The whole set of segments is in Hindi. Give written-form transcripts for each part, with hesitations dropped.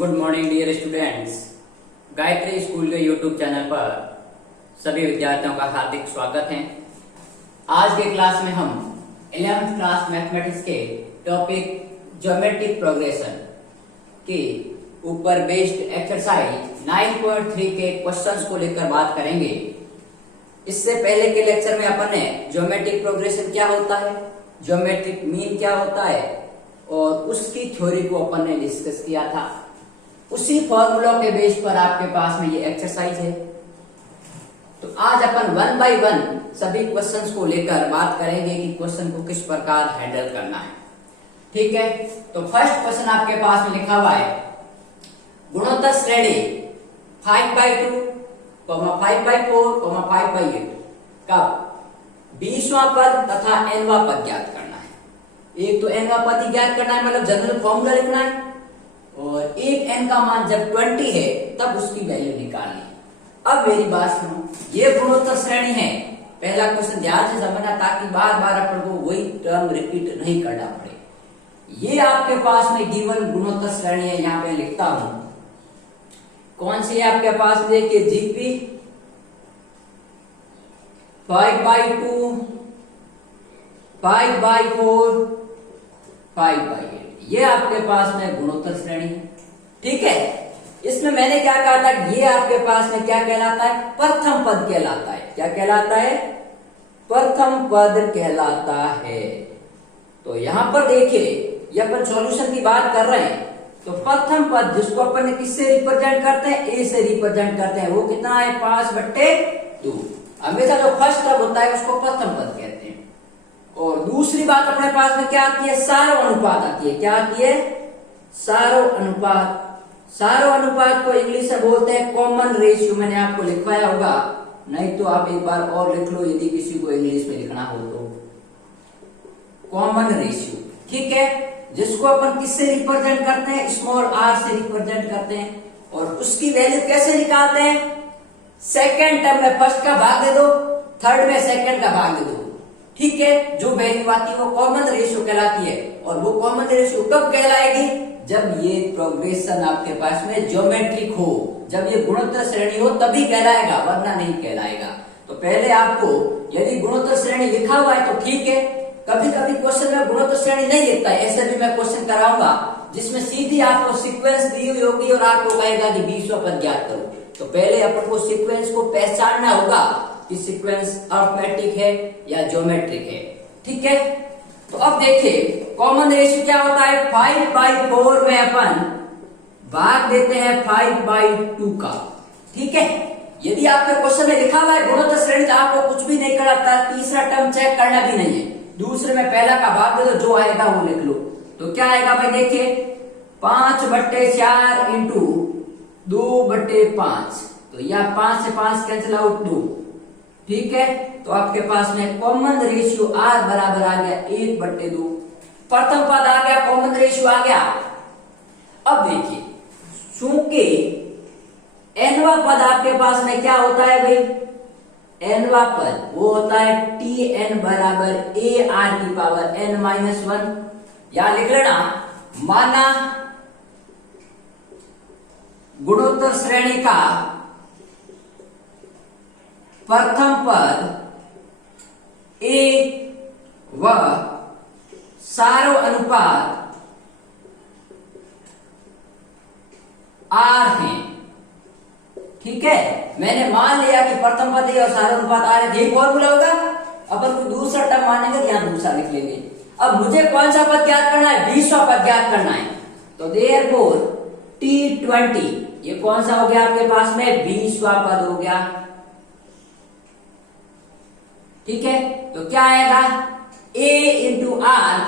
Good morning dear students. Gayatri school के यूट्यूब चैनल पर सभी विद्यार्थियों का हार्दिक स्वागत है। आज के क्लास में हम 11th क्लास मैथमेटिक्स के टॉपिक ज्योमेट्रिक प्रोग्रेशन के ऊपर बेस्ड एक्सरसाइज 9.3 के क्वेश्चंस को लेकर बात करेंगे। इससे पहले के लेक्चर में अपन ने ज्योमेट्रिक प्रोग्रेशन क्या होता है, ज्योमेट्रिक मीन क्या होता है और उसकी थ्योरी को अपन ने डिस्कस किया था। उसी फॉर्मूला के बेस पर आपके पास में ये एक्सरसाइज है। तो आज अपन 1 बाय 1 सभी क्वेश्चंस को लेकर बात करेंगे कि क्वेश्चन को किस प्रकार हैंडल करना है। ठीक है, तो फर्स्ट क्वेश्चन आपके पास में लिखा हुआ है गुणोत्तर श्रेणी 5/2, 5/4, 5/8 का 20वां पद तथा nवां पद ज्ञात करना है। एक तो nवां पद ही ज्ञात करना है, मतलब जनरल फॉर्मूला लिखना है, और एक n का मान जब 20 है तब उसकी वैल्यू निकालनी है। अब मेरी बात सुनो, ये गुणोत्तर श्रेणी है। पहला क्वेश्चन ध्यान से समझना ताकि बार बार अपन को वही टर्म रिपीट नहीं करना पड़े। ये आपके पास में गिवन गुणोत्तर श्रेणी है, यहाँ पे लिखता हूं कौन सी है आपके पास। देखिए जीपी 5/2, 5/4, 5/8 ये आपके पास में गुणोत्तर श्रेणी है। ठीक है, इसमें मैंने क्या कहा था, ये आपके पास में क्या कहलाता है, प्रथम पद कहलाता है। क्या कहलाता है, प्रथम पद कहलाता है। तो यहां पर देखिए ये अपन सॉल्यूशन की बात कर रहे हैं, तो प्रथम पद जिसको अपन किससे रिप्रेजेंट करते हैं, ए से रिप्रेजेंट करते हैं, वो कितना है 5/2। हमेशा जो फर्स्ट टर्म होता है उसको प्रथम पद कहते हैं। और दूसरी बात अपने पास में क्या आती है, सारो अनुपात आती है। क्या आती है, सारो अनुपात। सारो अनुपात को इंग्लिश में बोलते हैं कॉमन रेशियो। मैंने आपको लिखवाया होगा, नहीं तो आप एक बार और लिख लो यदि किसी को इंग्लिश में लिखना हो तो। कॉमन रेशियो, ठीक है, जिसको अपन किससे रिप्रेजेंट करते हैं, स्मॉल आर से रिप्रेजेंट करते हैं। और उसकी वैल्यू कैसे निकालते हैं, सेकेंड टर्म में फर्स्ट का भाग दे दो, थर्ड में सेकेंड का भाग दे दो। ठीक है, जो वैल्यू आती है वो कॉमन रेशियो कहलाती है। और वो कॉमन रेशियो कब कहलाएगी, जब ये प्रोग्रेशन आपके पास में ज्योमेट्रिक हो, जब ये गुणोत्तर श्रेणी हो तभी कहलाएगा, वरना नहीं कहलाएगा। तो पहले आपको यदि गुणोत्तर श्रेणी लिखा हुआ है तो ठीक है। कभी कभी क्वेश्चन में गुणोत्तर श्रेणी नहीं लिखता है, ऐसे भी मैं क्वेश्चन कराऊंगा जिसमें सीधी आपको सीक्वेंस दी हुई होगी और आपको कहेगा कि 20वां पद ज्ञात करो। तो पहले अपन को सीक्वेंस को पहचानना होगा कि सीक्वेंस अरिथमेटिक है या ज्योमेट्रिक है। ठीक है, तो अब देखिए कॉमन रेशियो क्या होता है, 5/4 में अपन भाग देते हैं 5/2 का। ठीक है, यदि आपके क्वेश्चन में लिखा हुआ है गुणोत्तर श्रेणी तो आपको कुछ भी नहीं करना, तीसरा टर्म चेक करना भी नहीं है। दूसरे में पहला का भाग दे दो, जो आएगा वो लिख लो। तो क्या आएगा भाई, देखिए 5/4 इंटू 2/5, तो यह 5 से 5 कैंसिल आउट 2। ठीक है, तो आपके पास में कॉमन रेशियो आर बराबर आ गया 1/2। प्रथम पद आ गया, कॉमन रेशियो आ गया। अब देखिए चूंकि nवां पद आपके पास में क्या होता है भाई, nवां पद वो होता है tn बराबर a r की पावर n-1। यहां लिख लेना, माना गुणोत्तर श्रेणी का प्रथम पद a व सारो अनुपात r है। ठीक है, मैंने मान लिया कि प्रथम पद और सारो अनुपात r है। यही फॉर्मूला होगा, अपन कोई दूसरा टर्म मानेंगे यहां दूसरा लिख लेंगे। अब मुझे कौन सा पद ज्ञात करना है, 20वां पद ज्ञात करना है। तो देयरफॉर t20 ये कौन सा हो गया आपके पास में, 20वां पद हो गया। ठीक है, तो क्या आएगा, a इंटू आर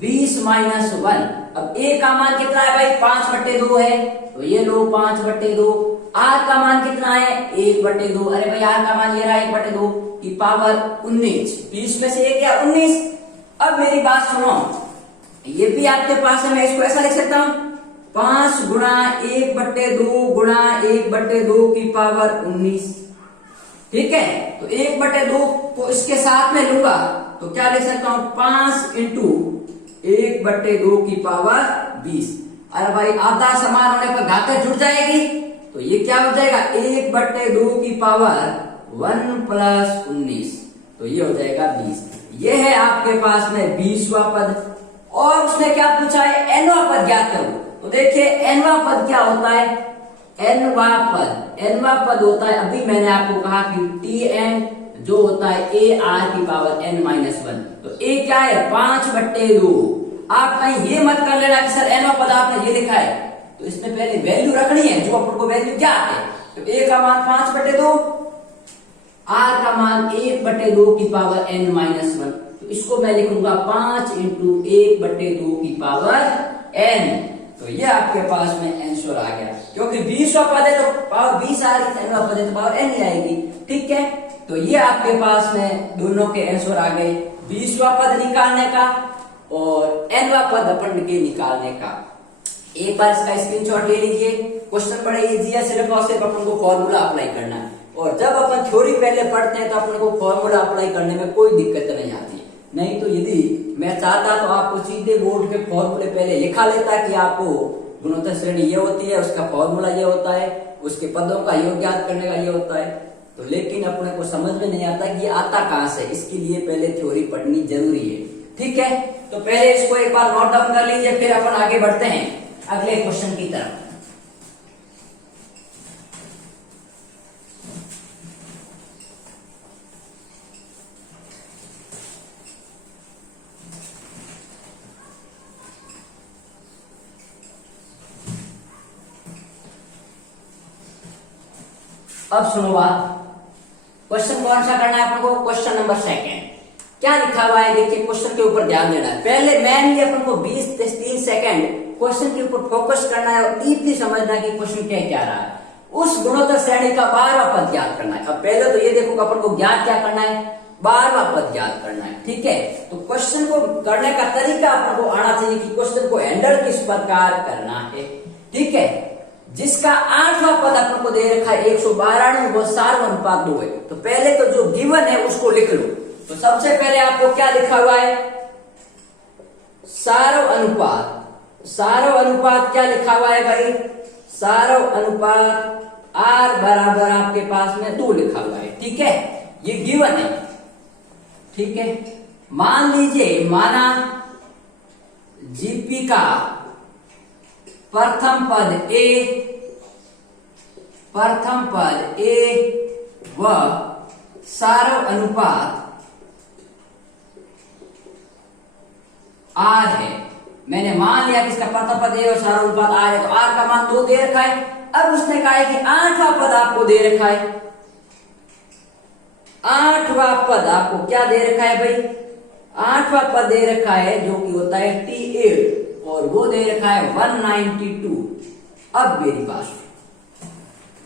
20-1। अब a का मान कितना है भाई, 5/2 है, तो ये लो 5/2। r का मान कितना है, 1/2। अरे भाई r का मान ये रहा 1/2 की पावर 19। 20 में से ये क्या 19। अब मेरी बात सुनो, ये भी आपके पास है, मैं इसको ऐसा लिख सकता हूं 5 गुणा 1/2 गुणा 1/2 की पावर 19। ठीक है, तो 1/2 को इसके साथ में लूंगा तो क्या लिख सकता हूं 5 इंटू 1/2 की पावर 20। अरे भाई आधा समान होने पर घातें जुड़ जाएगी, तो ये क्या हो जाएगा 1/2 की पावर 1 प्लस 19, तो ये हो जाएगा 20। ये है आपके पास में 20वां पद। और उसने क्या पूछा है, nवां पद ज्ञात करो। तो देखिए nवां पद क्या होता है, nवां पद होता है, अभी मैंने आपको कहा कि tn जो होता है a r की पावर n-1, तो a क्या है 5/2। आप कहीं ये मत कर लेना कि सर nवां पद आपने ये लिखा है, तो इसमें पहले वैल्यू रखनी है, जो अपन को वैल्यू क्या है, तो a का मान 5/2, r का मान 1/2 की पावर n-1, तो इसको मैं लिखूंगा 5 इंटू 1/2 की पावर n। तो ये आपके पास में आंसर आ गया, क्योंकि 20वां पद है तो पावर 20 आ रही है, nवां पद है तो पावर n ही आएगी। ठीक है, तो ये आपके पास में दोनों के आंसर आ गए, 20वां पद निकालने का और nवां पद अपन के निकालने का। एक बार इसका स्क्रीनशॉट ले लीजिए, क्वेश्चन बड़े इजी है, सिर्फ और सिर्फ अपन को फॉर्मूला अप्लाई करना है। और जब अपन थ्योरी पहले पढ़ते हैं तो अपन को फॉर्मूला अप्लाई करने में कोई दिक्कत नहीं आती। नहीं तो यदि मैं चाहता तो आपको सीधे बोर्ड के फॉर्मूले पहले लिखा लेता कि आपको गुणोत्तर श्रेणी ये होती है, उसका फॉर्मूला ये होता है, उसके पदों का योग ज्ञात करने का ये होता है, तो लेकिन अपने को समझ में नहीं आता कि ये आता कहां से, इसके लिए पहले थ्योरी पढ़नी जरूरी है। ठीक है, तो पहले इसको एक बार नोट डाउन कर लीजिए, फिर अपन आगे बढ़ते हैं अगले क्वेश्चन की तरफ। अब सुनो बात, क्वेश्चन कौन सा करना है अपन को, क्वेश्चन नंबर 2 क्या लिखा हुआ है, देखिए क्वेश्चन के ऊपर ध्यान देना है। पहले मैनली अपन को 20-30 सेकंड क्वेश्चन के ऊपर फोकस करना है और डीपली समझना है कि क्वेश्चन क्या रहा है। उस गुणोत्तर श्रेणी का 12वां पद ज्ञात करना है। अब पहले तो ये देखो कि अपन को ज्ञात क्या करना है, 12वां पद ज्ञात करना है। ठीक है, तो क्वेश्चन को करने का तरीका अपन को आना चाहिए कि क्वेश्चन को हैंडल किस प्रकार करना है। ठीक है, जिसका 8वां पद अपन को दे रखा है 192, वो सार्व अनुपात 2 है। तो पहले तो जो गिवन है उसको लिख लो। तो सबसे पहले आपको क्या लिखा हुआ है, सार्व अनुपात। सार्व अनुपात क्या लिखा हुआ है भाई, सार्व अनुपात R बराबर आपके पास में 2 लिखा हुआ है। ठीक है, ये गिवन है। ठीक है, मान लीजिए, माना जीपी का प्रथम पद A व सार्व अनुपात R है। मैंने मान लिया कि इसका प्रथम पद A और सार्व अनुपात R है, तो R का मान 2 दे रखा है। अब उसने कहा है कि 8वां पद आपको दे रखा है। 8वां पद आपको क्या दे रखा है भाई, 8वां पद दे रखा है जो कि होता है T8 और वो दे रखा है 192। अब मेरी बात,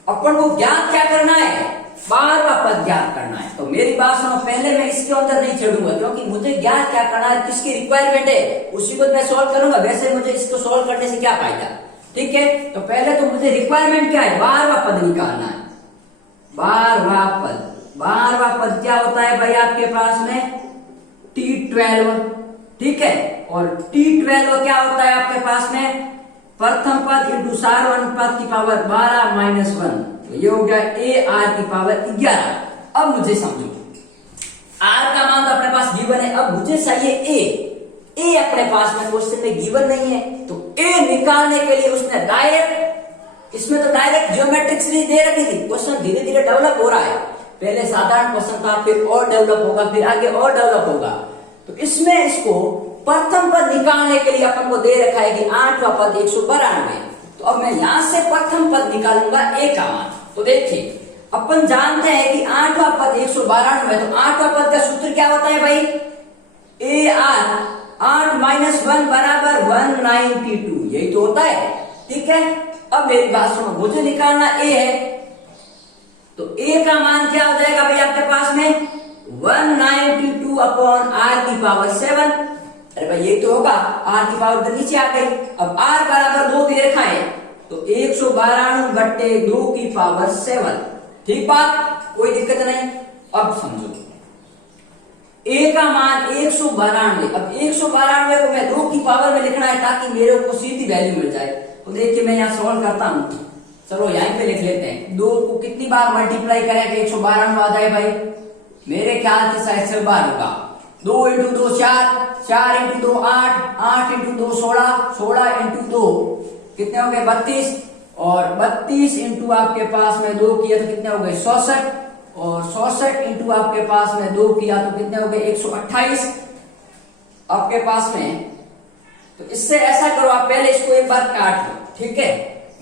अपन को ज्ञात क्या करना है, 12वां पद ज्ञात करना है। तो मेरी बात सुनो, पहले मैं इसके अंदर नहीं चढ़ूंगा क्योंकि मुझे ज्ञात क्या करना है, किसकी रिक्वायरमेंट है उसी को मैं सॉल्व करूंगा। वैसे मुझे इसको सॉल्व करने से क्या फायदा। ठीक है, तो पहले तो मुझे रिक्वायरमेंट क्या है, 12वां पद निकालना है। 12वां पद क्या होता है भाई आपके पास में T12। ठीक है, और T12 क्या होता है आपके पास में, प्रथम पद इंटू सार्व अनुपात की पावर 12-1, तो ये हो गया AR की पावर 11। अब मुझे समझो, R का मान तो अपने पास गिवन है, अब मुझे चाहिए A अपने पास में क्वेश्चन में गिवन नहीं है, तो A निकालने के लिए उसने डायरेक्ट, इसमें तो डायरेक्ट ज्योमेट्रिक सीरीज दे रखी थी। क्वेश्चन धीरे धीरे डेवलप हो रहा है, पहले साधारण क्वेश्चन था, फिर और डेवलप होगा, फिर आगे और डेवलप होगा। तो इसमें इसको प्रथम पद निकालने के लिए अपन को दे रखा है कि 8वां पद 192। तो अब मैं यहां से प्रथम पद निकालूंगा A का मान। तो देखिए, अपन जानते हैं कि 8वां पद 192 है, तो 8वां पद का सूत्र क्या होता है भाई, AR 8-1 बराबर 192, यही तो होता है। ठीक है, अब मेरी बात सुनो, मुझे निकालना A है, तो A का मान क्या हो जाएगा भाई आपके पास में 192 अपॉन R की पावर 7। अरे भाई ये तो होगा, R की पावर तो नीचे आ गई। अब R बराबर 2 दे रखा है, तो 192/2 की पावर 7। ठीक बात, कोई दिक्कत नहीं। अब समझो, ए का मान 192। अब 192 को मैं 2 की पावर में लिखना है ताकि मेरे को सीधी वैल्यू मिल जाए। तो देखिए मैं यहाँ सॉल्व करता हूं। चलो यहीं पे लिख लेते हैं। 2 को कितनी बार मल्टीप्लाई करें कि 192 आ जाए भाई? मेरे ख्याल से शायद 6 बार होगा। 2 इंटू 2 4, 4 इंटू 2 8, 8 इंटू 2 16, 16 इंटू 2 कितने हो गए 32, और 32 इंटू आपके पास में 2 किया तो कितने हो गए 66, और 66 इंटू आपके पास में 2 किया तो कितने हो गए 128 आपके पास में। तो इससे ऐसा करो, आप पहले इसको एक बार काट लो, ठीक है?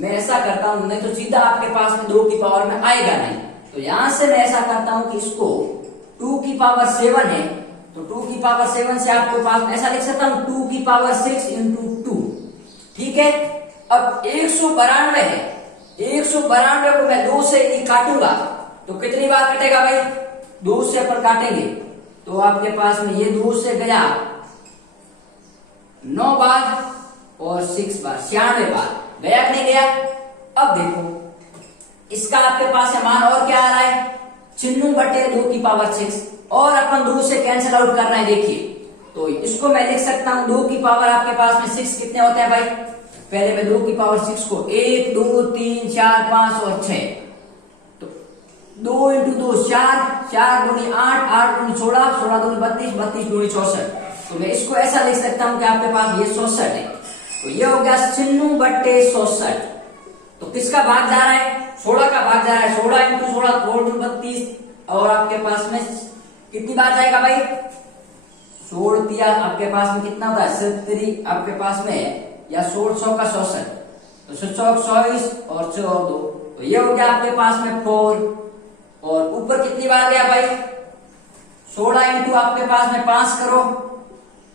मैं ऐसा करता हूं, नहीं तो सीधा आपके पास में 2 की पावर में आएगा नहीं। तो यहां से मैं ऐसा करता हूं कि इसको 2 की पावर 7 है, तो 2 की पावर 7 से आपके पास ऐसा लिख सकता हूं 2 की पावर 6 इंटू 2, ठीक है? अब 192 है, 192 को मैं 2 से काटूंगा तो कितनी बार कटेगा भाई? 2 से अपन काटेंगे तो आपके पास में ये 2 से गया 9 बार और 6 बार 96 बार गया कि नहीं गया? अब देखो इसका आपके पास है मान, और क्या आ रहा है 96/2 की पावर 6, और अपन 2 से कैंसिल आउट कर रहे हैं। देखिए तो इसको मैं लिख सकता हूं 2 की पावर आपके पास में 6 कितने होते हैं भाई? पहले मैं 2 की पावर 6 को 1 2 3 4 5 और 6, तो 2 इंटू 2 4, 4 दूनी 8, 8 दूनी 16, 16 दूनी 32, 32 दूनी 64। तो मैं इसको ऐसा लिख सकता हूं कि आपके पास ये 66 है, तो ये हो गया 96/66। तो किसका भाग जा रहा है? 16 का भाग जा रहा है। 16 इंटू 16 32, और आपके पास में कितनी बार जाएगा भाई? 16 दिया आपके पास में कितना होगा 70 आपके पास में, या 16 का 66, तो 24 और 14, तो ये हो गया आपके पास में 4, और ऊपर कितनी बार गया भाई? 16 इंटू आपके पास में 5 करो,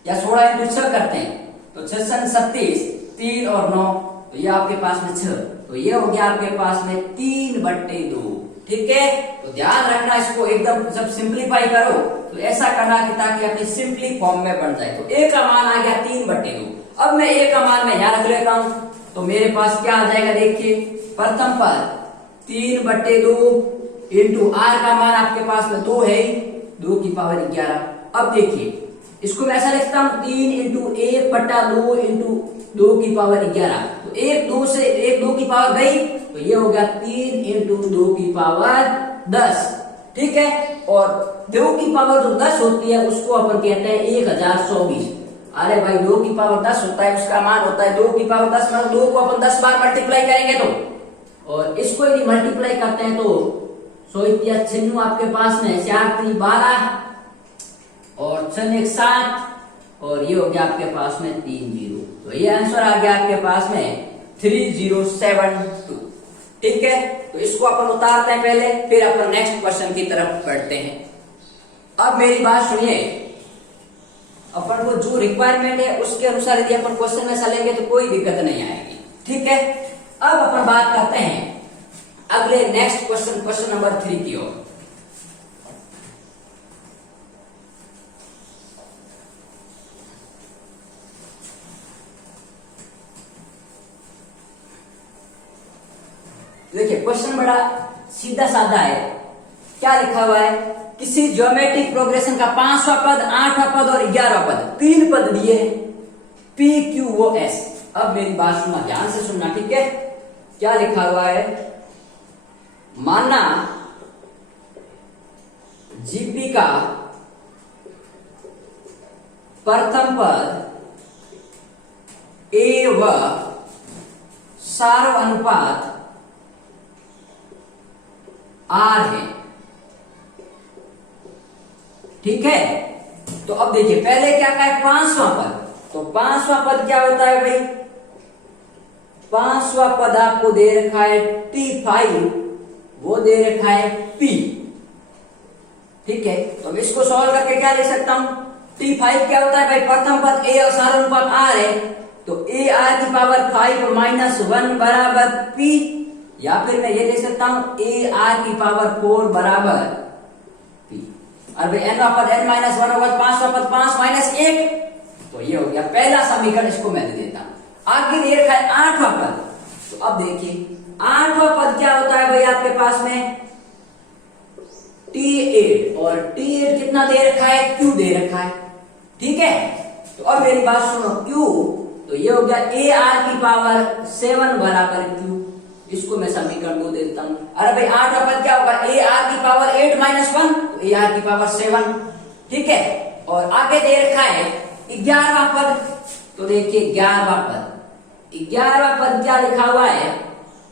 या 16 इंटू 6 करते हैं तो 6 37, 3 और 9, तो ये आपके पास में 6, तो ये हो गया आपके पास में 3/2, ठीक है? तो ध्यान रखना इसको एकदम जब सिंप्लीफाई करो तो ऐसा करना कि ताकि अपनी सिंपली फॉर्म में बन जाए। तो ए का मान आ गया 3/2। अब मैं ए का मान में यहां रख लेता हूं, तो मेरे पास क्या आ जाएगा? देखिए प्रथम पर 3/2 इंटू आर का मान आपके पास में 2 है, 2 की पावर 11। अब देखिए इसको मैं ऐसा लिखता हूं 3 इंटू 1/2 इंटू 2 की पावर 11, तो 1 2 से 1 2 की पावर गई, तो ये हो गया 3 इंटू 2 की पावर 10, ठीक है? और 2 की पावर जो 10 होती है उसको अपन कहते हैं 1024। अरे भाई 2 की पावर 10 होता है, उसका मान होता है 2 की पावर 10, मतलब 2 को अपन 10 बार मल्टीप्लाई करेंगे तो, और इसको यदि मल्टीप्लाई करते हैं तो 96 आपके पास में 4 3 12 और 6 1 7, और ये हो गया आपके पास में 3 0, तो ये आंसर आ गया आपके पास में 3072, ठीक है? तो इसको अपन उतारते हैं पहले, फिर अपन नेक्स्ट क्वेश्चन की तरफ बढ़ते हैं। अब मेरी बात सुनिए, अपन को जो रिक्वायरमेंट है उसके अनुसार यदि अपन क्वेश्चन में चलेंगे तो कोई दिक्कत नहीं आएगी, ठीक है? अब अपन बात करते हैं अगले नेक्स्ट क्वेश्चन, क्वेश्चन नंबर 3 की ओर। देखिए क्वेश्चन बड़ा सीधा साधा है। क्या लिखा हुआ है? किसी ज्योमेट्रिक प्रोग्रेशन का 5वां पद, 8वां पद और 11वां पद, 3 पद दिए हैं, P Q O S। अब मेरी बात सुनना, ध्यान से सुनना, ठीक है? क्या लिखा हुआ है? माना जीपी का प्रथम पद ए व सार्व अनुपात आर है, ठीक है? तो अब देखिए पहले क्या कहा है? 5वां पद, तो 5वां पद क्या होता है भाई? 5वां पद आपको दे रखा है T5, वो दे रखा है P, ठीक है? तो मैं इसको सॉल्व करके क्या ले सकता हूं? T5 क्या होता है भाई? प्रथम पद A और सार्व अनुपात R है, तो A R की पावर 5 माइनस 1 बराबर P, या फिर मैं ये ले सकता हूं A R की पावर 4 बराबर P। और भाई n पद n माइनस 1 होगा, 5वां पद 5 माइनस 1, तो ये हो गया पहला समीकरण, इसको मैं दे देता हूं। आगे दे रखा है 8वां पद, तो अब देखिए 8वां पद क्या होता है भाई आपके पास में? T8 और T8 कितना दे रखा है, Q दे रखा है, ठीक है। तो अब मेरी बात सुनो, Q तो ये हो गया AR की पावर 7 बराबर Q, इसको मैं समीकरण 2 देता हूं। अरे भाई 8 पद क्या होगा, AR की पावर 8 माइनस 1, तो AR की पावर 7, ठीक है। और आगे दे रखा है 11वां पद, तो देखिए 11वां पद, 11वां पद क्या लिखा हुआ है,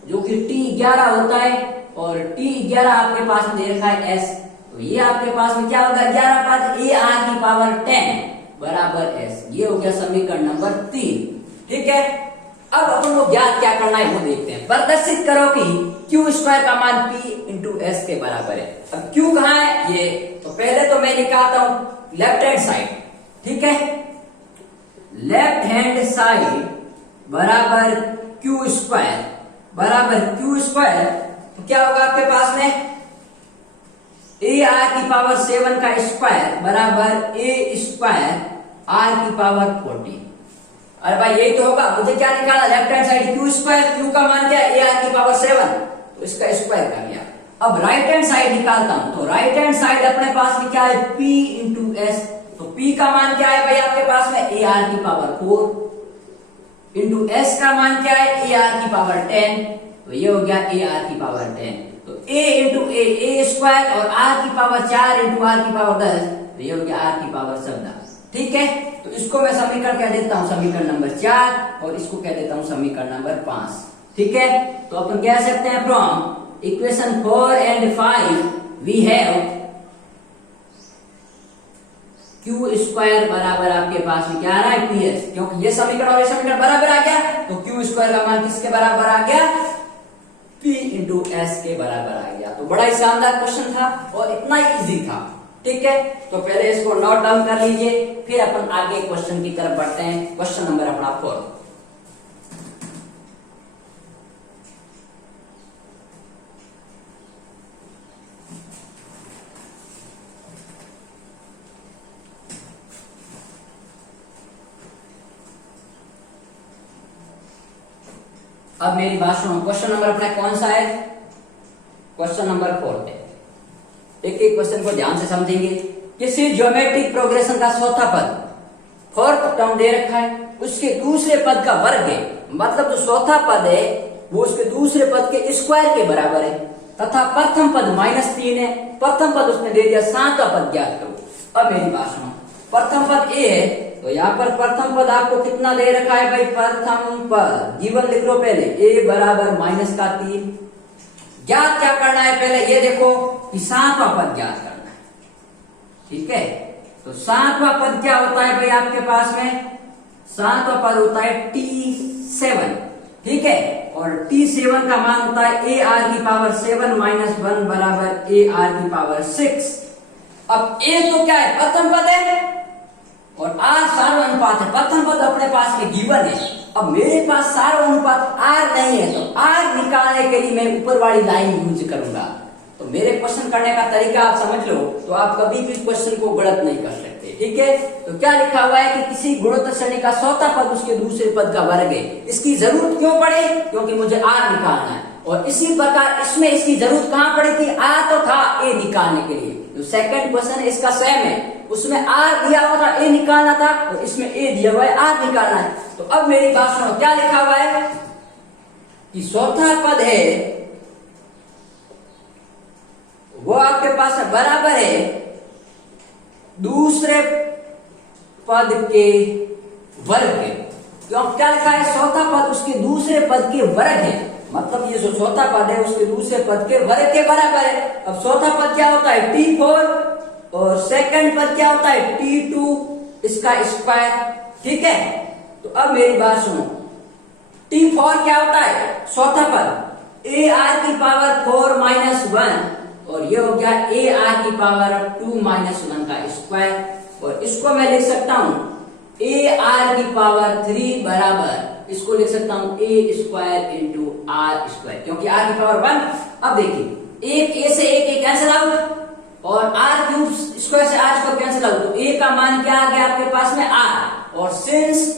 जो कि T11 होता है और T11 आपके पास में दे रखा है S, तो ये आपके पास में क्या होगा 11 पद AR की पावर 10 बराबर S, ये हो गया समीकरण नंबर 3, ठीक है। अब अपन को ज्ञात क्या करना है वो देखते हैं। प्रदर्शित करो कि Q स्क्वायर का मान P इंटू S के बराबर है। अब Q कहाँ है ये, तो पहले तो मैं निकालता हूं लेफ्ट हैंड साइड, ठीक है। लेफ्ट हैंड साइड बराबर Q स्क्वायर बराबर Q स्क्वायर, तो क्या होगा आपके पास में AR की पावर 7 का स्क्वायर बराबर A स्क्वायर R की पावर 40। अरे भाई यही तो होगा, मुझे क्या निकाला left hand side Q square, Q का मान क्या है AR की पावर 7, तो इसका स्क्वायर कर लिया। अब राइट हैंड साइड निकालता हूं, तो राइट हैंड साइड अपने पास में क्या है P इंटू S, तो P का मान क्या है भाई आपके पास में AR की पावर 4 इंटू S का मान क्या है AR की पावर 10, तो ये हो गया AR की पावर 10, तो A इंटू A स्क्वायर और R की पावर 4 इंटू R की पावर 10, तो ये हो गया R की पावर 17, ठीक है। तो इसको मैं समीकरण कह देता हूं समीकरण नंबर 4 और इसको कह देता हूं समीकरण नंबर 5, ठीक है। तो अपन कह सकते हैं from equation 4 and 5 we have Q square बराबर आपके पास में क्या आ रहा है PS, क्योंकि ये समीकरण और ये समीकरण बराबर आ गया, तो Q स्क्वायर का मान किसके बराबर आ गया P इंटू S के बराबर आ गया। तो बड़ा ही शानदार क्वेश्चन था और इतना ही इजी था, ठीक है। तो पहले इसको नोट डाउन कर लीजिए, फिर अपन आगे क्वेश्चन की तरफ बढ़ते हैं। क्वेश्चन नंबर अपना 4, अब मेरी बात सुनो, क्वेश्चन नंबर अपना कौन सा है, क्वेश्चन नंबर 4 है। एक एक क्वेश्चन को ध्यान से समझेंगे। किसी ज्योमेट्रिक प्रोग्रेशन का चौथा पद फोर्थ टर्म दे रखा है, उसके दूसरे पद का वर्ग है, मतलब जो चौथा पद है वो उसके दूसरे पद के स्क्वायर के बराबर है, तथा प्रथम पद -3 है, प्रथम पद उसने दे दिया 7वां पद ज्ञात करो। अब मेरी बात सुनो, प्रथम पद A है, तो यहाँ पर प्रथम पद आपको कितना दे रखा है भाई, प्रथम पद गिवन लिख लो पहले A बराबर -3। ज्ञात क्या करना है, पहले ये देखो कि 7वां पद ज्ञात करना है, ठीक है। तो 7वां पद क्या होता है भाई आपके पास में, 7वां पद होता है T7, ठीक है। और T7 का मान होता है AR की पावर 7 माइनस 1 बराबर AR की पावर 6। अब A तो क्या है, प्रथम पद है और R सार्वनुपात है, प्रथम पद अपने पास में गिवन है। अब मेरे पास सार्वनुपात R नहीं है, तो R निकालने के लिए मैं ऊपर वाली लाइन यूज करूंगा। तो मेरे क्वेश्चन करने का तरीका आप समझ लो, तो आप कभी भी क्वेश्चन को गलत नहीं कर सकते, ठीक है। तो क्या लिखा हुआ है कि किसी गुणोत्तर श्रेणी का चौथा पद उसके दूसरे पद का वर्ग है। इसकी जरूरत क्यों पड़े, क्योंकि मुझे R निकालना है, और इसी प्रकार इसमें इसकी जरूरत कहां पड़ी थी, R तो था A निकालने के लिए। जो सेकंड क्वेश्चन है इसका सेम है, उसमें R दिया हुआ था, A निकालना था, और इसमें A दिया हुआ है, R निकालना है। तो अब मेरी बात सुनो, क्या लिखा हुआ है कि चौथा पद है वो आपके पास बराबर है दूसरे पद के वर्ग के। क्यों, क्या लिखा है, चौथा पद उसके दूसरे पद के वर्ग है, मतलब ये जो चौथा पद है उसके दूसरे पद के वर्ग के बराबर है। अब चौथा पद क्या होता है T4 और सेकंड पद क्या होता है T2, इसका स्क्वायर, ठीक है। तो अब मेरी बात सुनो, T4 क्या होता है, चौथा पद AR की पावर 4 माइनस 1, और ये हो गया AR की पावर 2 माइनस 1 का स्क्वायर, और इसको मैं लिख सकता हूं AR की पावर 3 बराबर, इसको लिख सकता हूं A square into R square, क्योंकि R की पावर 1। अब देखिए एक A से एक A कैंसिल आउट, और R क्यूब स्क्वायर से R स्क्वायर कैंसिल आउट, तो A का मान क्या आ गया आपके पास में R, और सिंस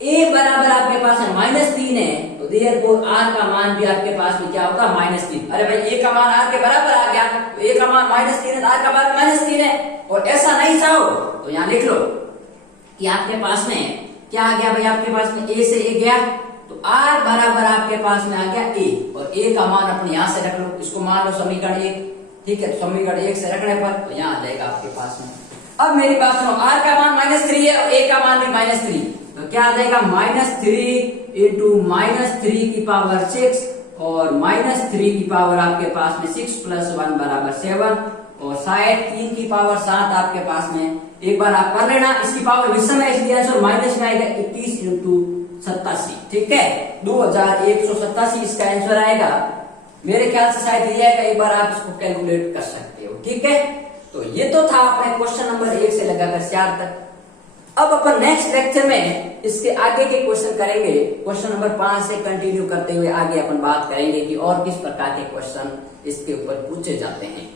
ए बराबर आपके पास है -3 है, तो देयरफॉर आर का मान भी आपके पास में क्या होगा -3। अरे भाई ए का मान आर के बराबर आ गया, तो ए का मान -3 है, आर का मान -3 है। और ऐसा नहीं चाहो तो यहाँ लिख लो कि आपके पास में क्या आ गया भाई, आपके पास में ए से ए गया, तो आर बराबर आपके पास में आ गया ए, और ए का मान अपने यहां से रख लो, इसको मान लो समीकरण 1, ठीक है। तो समीकरण 1 से रखने पर तो यहाँ आ जाएगा आपके पास में। अब मेरी बात सुनो, आर का मान -3 है और ए का मान भी -3, तो क्या आ जाएगा -3 इंटू -3 की पावर 6 और -3 की पावर आपके पास में 6 + 1 बराबर 7, और शायद 3 की पावर 7 आपके पास में, एक बार आप कर लेना, इसकी पावर विषम है इसलिए आंसर माइनस में आएगा 21 इंटू 87, ठीक है, 2187 इसका आंसर आएगा। मेरे ख्याल से शायद ये आएगा, एक बार आप इसको कैलकुलेट कर सकते हो, ठीक है। तो ये तो था अपने क्वेश्चन नंबर 1 से लगाकर 4 तक। अब अपन नेक्स्ट लेक्चर में इसके आगे के क्वेश्चन करेंगे, क्वेश्चन नंबर 5 से कंटिन्यू करते हुए आगे अपन बात करेंगे कि और किस प्रकार के क्वेश्चन इसके ऊपर पूछे जाते हैं।